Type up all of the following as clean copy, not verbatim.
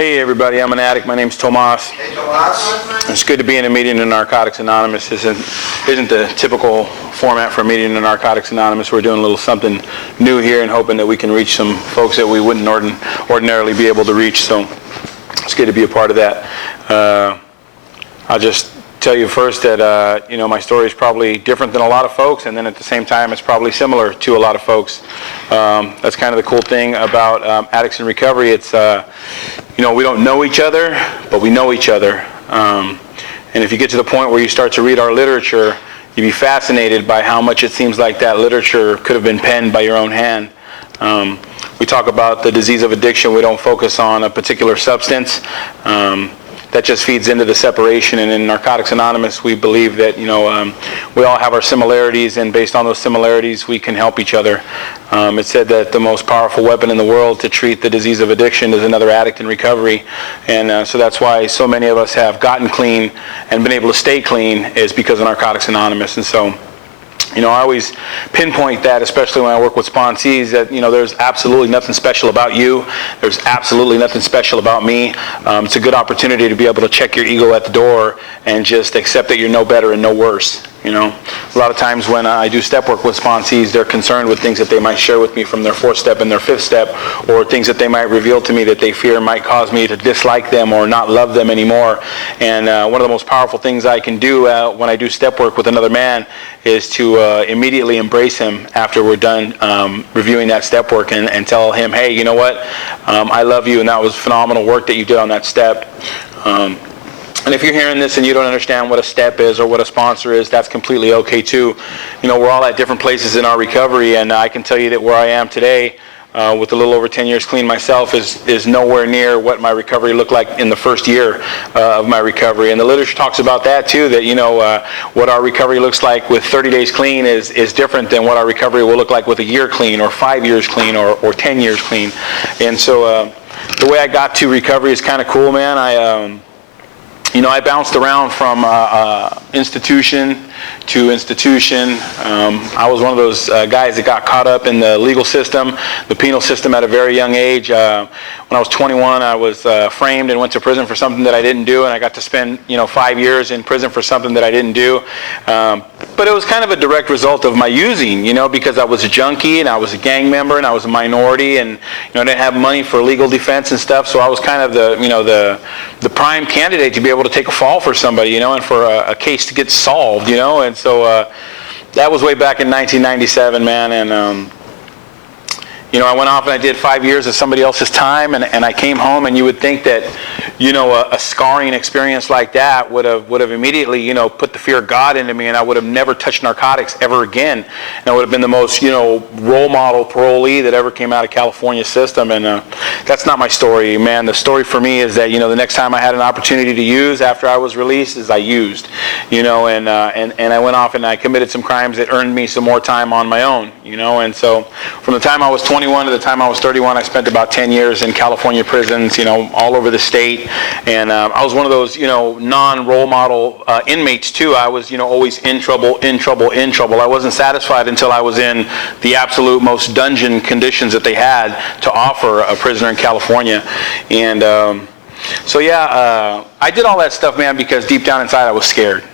Hey everybody, I'm an addict. My name's Tomas. Hey Tomas. It's good to be in a meeting in Narcotics Anonymous. Isn't the typical format for a meeting in Narcotics Anonymous. We're doing a little something new here and hoping that we can reach some folks that we wouldn't ordinarily be able to reach. So it's good to be a part of that. I'll just tell you first that my story is probably different than a lot of folks, and then at the same time it's probably similar to a lot of folks. That's kind of the cool thing about addicts in recovery. It's we don't know each other, but we know each other. And if you get to the point where you start to read our literature, you'd be fascinated by how much it seems like that literature could have been penned by your own hand. We talk about the disease of addiction. We don't focus on a particular substance. That just feeds into the separation. And in Narcotics Anonymous, we believe that we all have our similarities, and based on those similarities, we can help each other. It's said that the most powerful weapon in the world to treat the disease of addiction is another addict in recovery, and so that's why so many of us have gotten clean and been able to stay clean, is because of Narcotics Anonymous. And so I always pinpoint that, especially when I work with sponsees, that there's absolutely nothing special about you. There's absolutely nothing special about me. It's a good opportunity to be able to check your ego at the door and just accept that you're no better and no worse. A lot of times when I do step work with sponsees, they're concerned with things that they might share with me from their 4th step and their 5th step, or things that they might reveal to me that they fear might cause me to dislike them or not love them anymore. And one of the most powerful things I can do when I do step work with another man is to immediately embrace him after we're done reviewing that step work and tell him, hey, you know what? I love you, and that was phenomenal work that you did on that step. And if you're hearing this and you don't understand what a step is or what a sponsor is, that's completely okay too. We're all at different places in our recovery, and I can tell you that where I am today, with a little over 10 years clean myself, is nowhere near what my recovery looked like in the first year of my recovery. And the literature talks about that too, that what our recovery looks like with 30 days clean is different than what our recovery will look like with a year clean or 5 years clean or 10 years clean. And so the way I got to recovery is kind of cool, man. I bounced around from institution to institution. I was one of those guys that got caught up in the legal system, the penal system, at a very young age. When I was 21, I was framed and went to prison for something that I didn't do, and I got to spend 5 years in prison for something that I didn't do. But it was kind of a direct result of my using, because I was a junkie and I was a gang member and I was a minority, and I didn't have money for legal defense and stuff. So I was kind of the prime candidate to be able to take a fall for somebody, and for a case to get solved, And so that was way back in 1997, man. And I went off and I did 5 years of somebody else's time, and I came home, and you would think that, a scarring experience like that would have immediately, put the fear of God into me, and I would have never touched narcotics ever again. And I would have been the most, role model parolee that ever came out of California system. And that's not my story, man. The story for me is that, the next time I had an opportunity to use after I was released, is I used, and I went off and I committed some crimes that earned me some more time on my own, And so from the time I was 21 to the time I was 31, I spent about 10 years in California prisons, all over the state. And I was one of those, non-role model inmates too. I was, always in trouble. I wasn't satisfied until I was in the absolute most dungeon conditions that they had to offer a prisoner in California. And I did all that stuff, man, because deep down inside I was scared.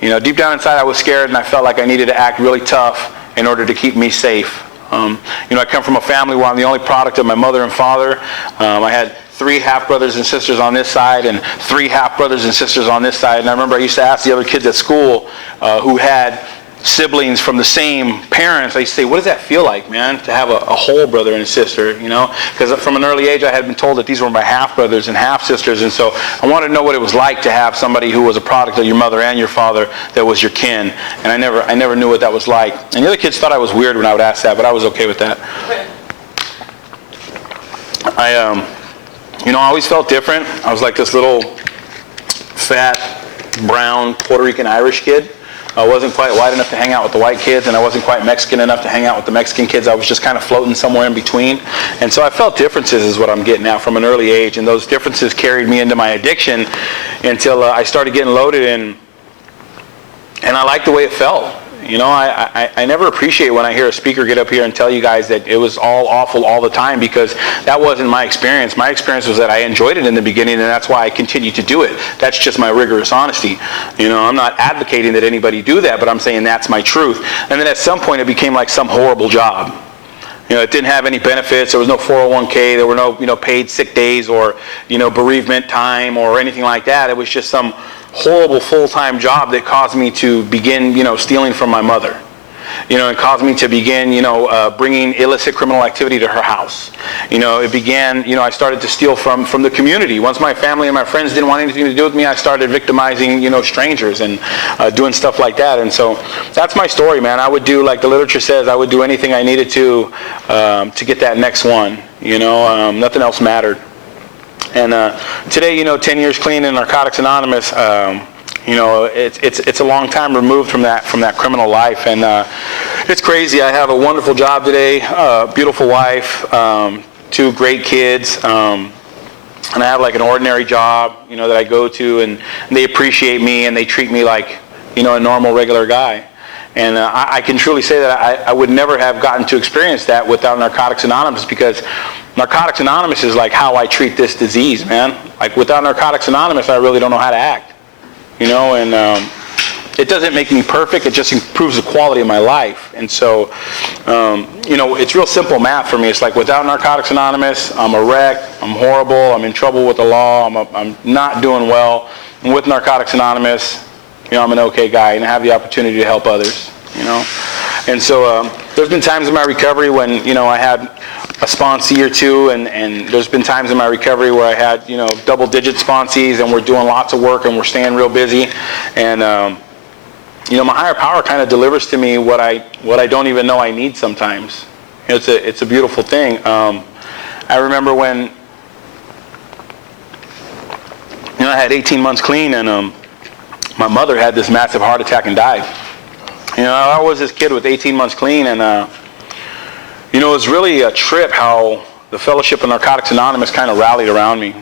Deep down inside I was scared, and I felt like I needed to act really tough in order to keep me safe. I come from a family where I'm the only product of my mother and father. I had 3 half-brothers and sisters on this side and 3 half-brothers and sisters on this side. And I remember I used to ask the other kids at school who had siblings from the same parents, I used to say, what does that feel like, man, to have a whole brother and a sister, Because from an early age I had been told that these were my half-brothers and half-sisters, and so I wanted to know what it was like to have somebody who was a product of your mother and your father that was your kin. And I never knew what that was like. And the other kids thought I was weird when I would ask that, but I was okay with that. I always felt different. I was like this little fat, brown, Puerto Rican Irish kid. I wasn't quite white enough to hang out with the white kids, and I wasn't quite Mexican enough to hang out with the Mexican kids. I was just kind of floating somewhere in between. And so I felt differences is what I'm getting at from an early age, and those differences carried me into my addiction until I started getting loaded, and I liked the way it felt. You know, I never appreciate when I hear a speaker get up here and tell you guys that it was all awful all the time, because that wasn't my experience. My experience was that I enjoyed it in the beginning, and that's why I continue to do it. That's just my rigorous honesty. You know, I'm not advocating that anybody do that, but I'm saying that's my truth. And then at some point it became like some horrible job. You know, it didn't have any benefits. There was no 401k. There were no, paid sick days or, bereavement time or anything like that. It was just some horrible full-time job that caused me to begin, stealing from my mother. It caused me to begin, bringing illicit criminal activity to her house. It began, I started to steal from the community. Once my family and my friends didn't want anything to do with me, I started victimizing, strangers and doing stuff like that. And so that's my story, man. I would do, like the literature says, I would do anything I needed to get that next one. Nothing else mattered. And today, 10 years clean in Narcotics Anonymous, it's a long time removed from that criminal life, and it's crazy. I have a wonderful job today, beautiful wife, 2 great kids, and I have like an ordinary job, that I go to, and they appreciate me and they treat me like, a normal, regular guy. And I can truly say that I would never have gotten to experience that without Narcotics Anonymous, because Narcotics Anonymous is like how I treat this disease, man. Like without Narcotics Anonymous, I really don't know how to act. And it doesn't make me perfect. It just improves the quality of my life. And so, it's real simple math for me. It's like without Narcotics Anonymous, I'm a wreck. I'm horrible. I'm in trouble with the law. I'm not doing well. And with Narcotics Anonymous, I'm an okay guy, and I have the opportunity to help others. And so there's been times in my recovery when, I had a sponsee or two, and there's been times in my recovery where I had, double-digit sponsees, and we're doing lots of work, and we're staying real busy. And, my higher power kind of delivers to me what I don't even know I need sometimes. It's a beautiful thing. I remember when, I had 18 months clean, and my mother had this massive heart attack and died. I was this kid with 18 months clean, and it was really a trip how the Fellowship of Narcotics Anonymous kind of rallied around me.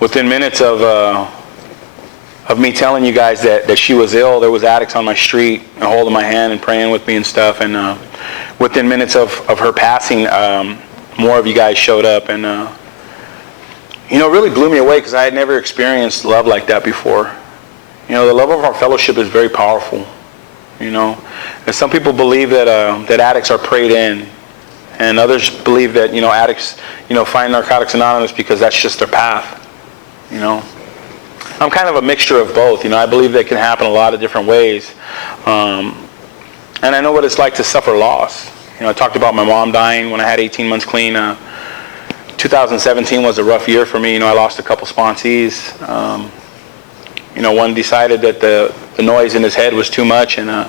Within minutes of me telling you guys that she was ill, there was addicts on my street and holding my hand and praying with me and stuff. And within minutes of her passing, more of you guys showed up, and it really blew me away, because I had never experienced love like that before. The love of our fellowship is very powerful. And some people believe that addicts are preyed in, and others believe that addicts find Narcotics Anonymous because that's just their path. I'm kind of a mixture of both. I believe that can happen a lot of different ways, and I know what it's like to suffer loss. I talked about my mom dying when I had 18 months clean. 2017 was a rough year for me. I lost a couple sponsees. One decided that the noise in his head was too much, and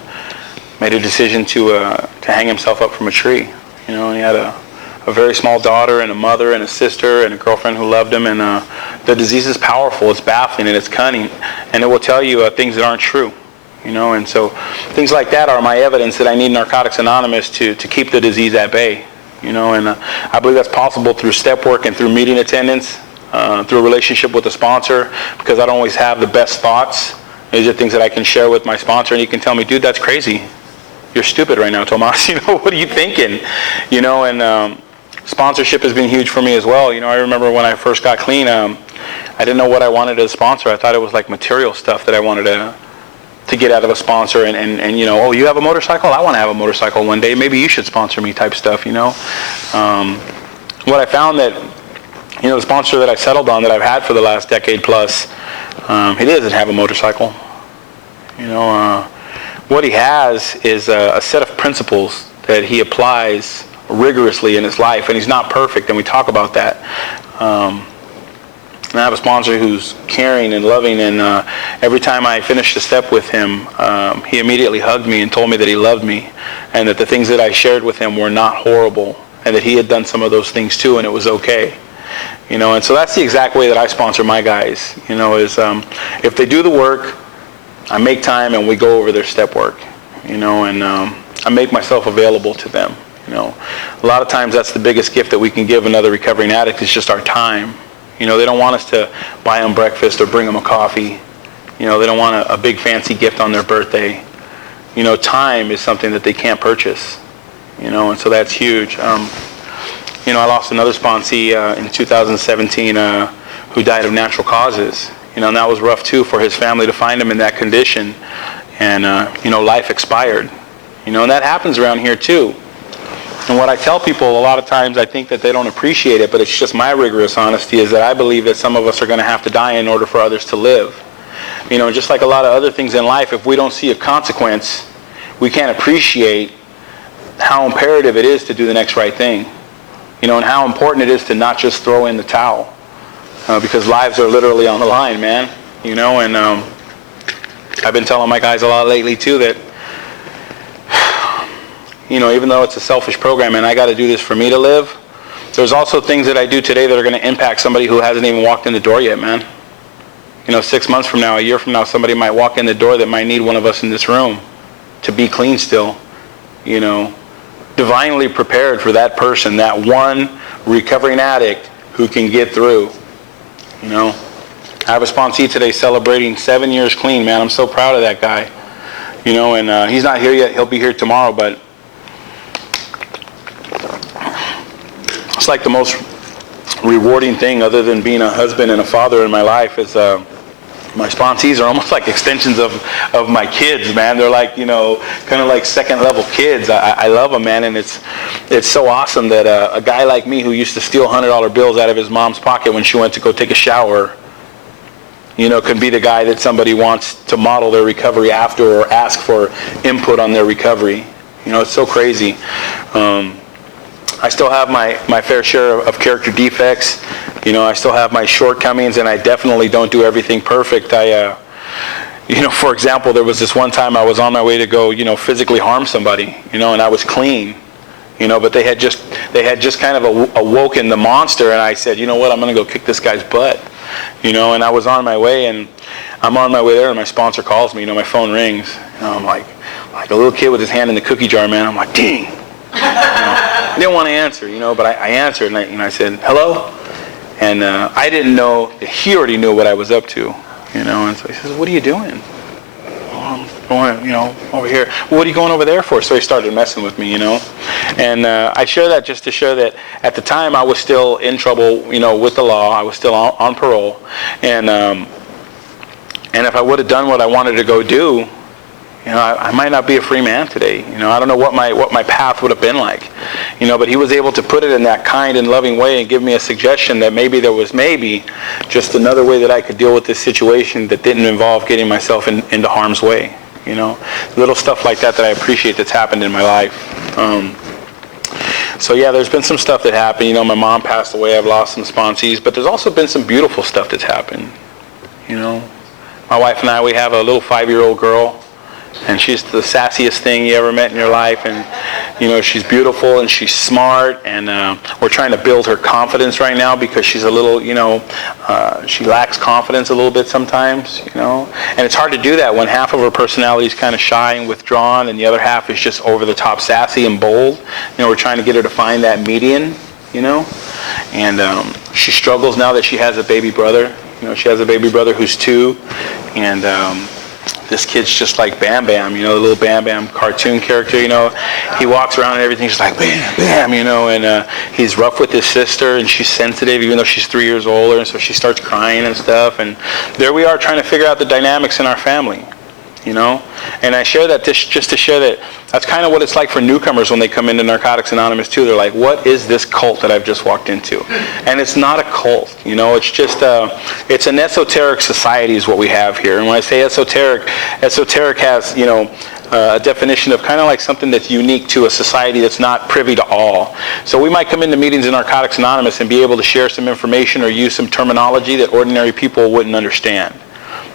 made a decision to hang himself up from a tree. And he had a very small daughter and a mother and a sister and a girlfriend who loved him. And the disease is powerful, it's baffling, and it's cunning, and it will tell you things that aren't true. And so things like that are my evidence that I need Narcotics Anonymous to keep the disease at bay. And I believe that's possible through step work and through meeting attendance, through a relationship with a sponsor, because I don't always have the best thoughts. These are things that I can share with my sponsor, and he can tell me, dude, that's crazy. You're stupid right now, Tomas. What are you thinking? And sponsorship has been huge for me as well. I remember when I first got clean, I didn't know what I wanted as a sponsor. I thought it was like material stuff that I wanted to get out of a sponsor, and oh, you have a motorcycle? I want to have a motorcycle one day. Maybe you should sponsor me type stuff, What I found that, the sponsor that I settled on that I've had for the last decade plus, he doesn't have a motorcycle. What he has is a set of principles that he applies rigorously in his life, and he's not perfect, and we talk about that. And I have a sponsor who's caring and loving, and every time I finished a step with him, he immediately hugged me and told me that he loved me, and that the things that I shared with him were not horrible, and that he had done some of those things too, and it was okay. And so that's the exact way that I sponsor my guys, is if they do the work, I make time and we go over their step work, and I make myself available to them. A lot of times that's the biggest gift that we can give another recovering addict, is just our time. They don't want us to buy them breakfast or bring them a coffee. You know, they don't want a big fancy gift on their birthday. You know, time is something that they can't purchase. You know, and so that's huge. You know, I lost another sponsee in 2017 who died of natural causes. You know, and that was rough too for his family to find him in that condition. And, you know, life expired. You know, and that happens around here too. And what I tell people a lot of times, I think that they don't appreciate it, but it's just my rigorous honesty, is that I believe that some of us are going to have to die in order for others to live. You know, just like a lot of other things in life, if we don't see a consequence, we can't appreciate how imperative it is to do the next right thing. You know, and how important it is to not just throw in the towel. Because lives are literally on the line, man. You know, and I've been telling my guys a lot lately too that, you know, even though it's a selfish program and I got to do this for me to live, there's also things that I do today that are going to impact somebody who hasn't even walked in the door yet, man. You know, 6 months from now, a year from now, somebody might walk in the door that might need one of us in this room to be clean still. You know, divinely prepared for that person, that one recovering addict who can get through. You know, I have a sponsee today celebrating 7 years clean, man. I'm so proud of that guy. You know, and he's not here yet. He'll be here tomorrow, but it's like the most rewarding thing other than being a husband and a father in my life is my sponsees are almost like extensions of my kids, man. They're like, you know, kind of like second level kids. I love them, man, and it's so awesome that a guy like me who used to steal $100 bills out of his mom's pocket when she went to go take a shower, you know, can be the guy that somebody wants to model their recovery after or ask for input on their recovery. You know, it's so crazy. I still have my fair share of character defects. You know, I still have my shortcomings, and I definitely don't do everything perfect. You know, for example, there was this one time I was on my way to go, you know, physically harm somebody, you know, and I was clean, you know, but they had just kind of awoken the monster, and I said, you know what, I'm going to go kick this guy's butt, you know, and I was on my way, and I'm on my way there, and my sponsor calls me, you know, my phone rings, and I'm like a little kid with his hand in the cookie jar, man. I'm like, dang. You know, I didn't want to answer, you know, but I answered, and I said, hello? And I didn't know that he already knew what I was up to, you know, and so he says, what are you doing? Oh, I'm going, you know, over here. Well, what are you going over there for? So he started messing with me, you know, and I share that just to show that at the time I was still in trouble, you know, with the law. I was still on parole, and if I would have done what I wanted to go do, you know, I might not be a free man today. You know, I don't know what my path would have been like. You know, but he was able to put it in that kind and loving way and give me a suggestion that maybe there was just another way that I could deal with this situation that didn't involve getting myself into harm's way. You know, little stuff like that I appreciate that's happened in my life. So yeah, there's been some stuff that happened. You know, my mom passed away. I've lost some sponsees, but there's also been some beautiful stuff that's happened. You know, my wife and I, we have a little 5-year-old girl. And she's the sassiest thing you ever met in your life, and you know, she's beautiful and she's smart, and we're trying to build her confidence right now because she's a little, you know, she lacks confidence a little bit sometimes, you know, and it's hard to do that when half of her personality is kind of shy and withdrawn and the other half is just over the top sassy and bold. You know, we're trying to get her to find that median, you know, and she struggles now that she has a baby brother. You know, she has a baby brother who's 2, and this kid's just like Bam Bam, you know, the little Bam Bam cartoon character, you know. He walks around and everything's just like Bam Bam, you know, and he's rough with his sister, and she's sensitive even though she's 3 years older, and so she starts crying and stuff, and there we are trying to figure out the dynamics in our family, you know. And I share that just to show that that's kind of what it's like for newcomers when they come into Narcotics Anonymous too. They're like, what is this cult that I've just walked into? And it's not a cult, you know, it's just it's an esoteric society is what we have here. And when I say esoteric has, you know, a definition of kind of like something that's unique to a society that's not privy to all. So we might come into meetings in Narcotics Anonymous and be able to share some information or use some terminology that ordinary people wouldn't understand.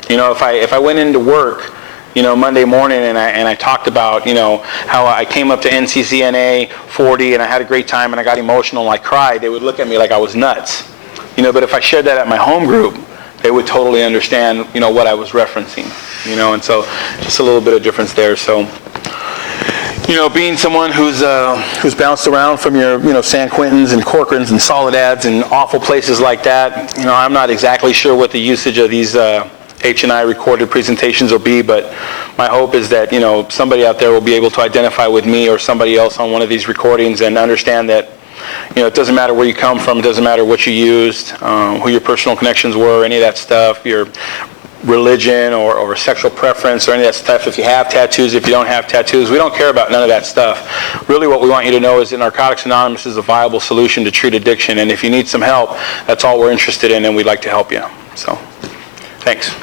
You know, if I went into work, you know, Monday morning, and I talked about, you know, how I came up to NCCNA 40 and I had a great time and I got emotional and I cried, they would look at me like I was nuts. You know, but if I shared that at my home group, they would totally understand, you know, what I was referencing. You know, and so just a little bit of difference there. So, you know, being someone who's bounced around from your, you know, San Quentins and Corcorans and Solidads and awful places like that, you know, I'm not exactly sure what the usage of these H&I recorded presentations will be, but my hope is that, somebody out there will be able to identify with me or somebody else on one of these recordings and understand that, it doesn't matter where you come from, it doesn't matter what you used, who your personal connections were, any of that stuff, your religion or sexual preference or any of that stuff. If you have tattoos, if you don't have tattoos, we don't care about none of that stuff. Really what we want you to know is that Narcotics Anonymous is a viable solution to treat addiction, and if you need some help, that's all we're interested in, and we'd like to help you. So, thanks.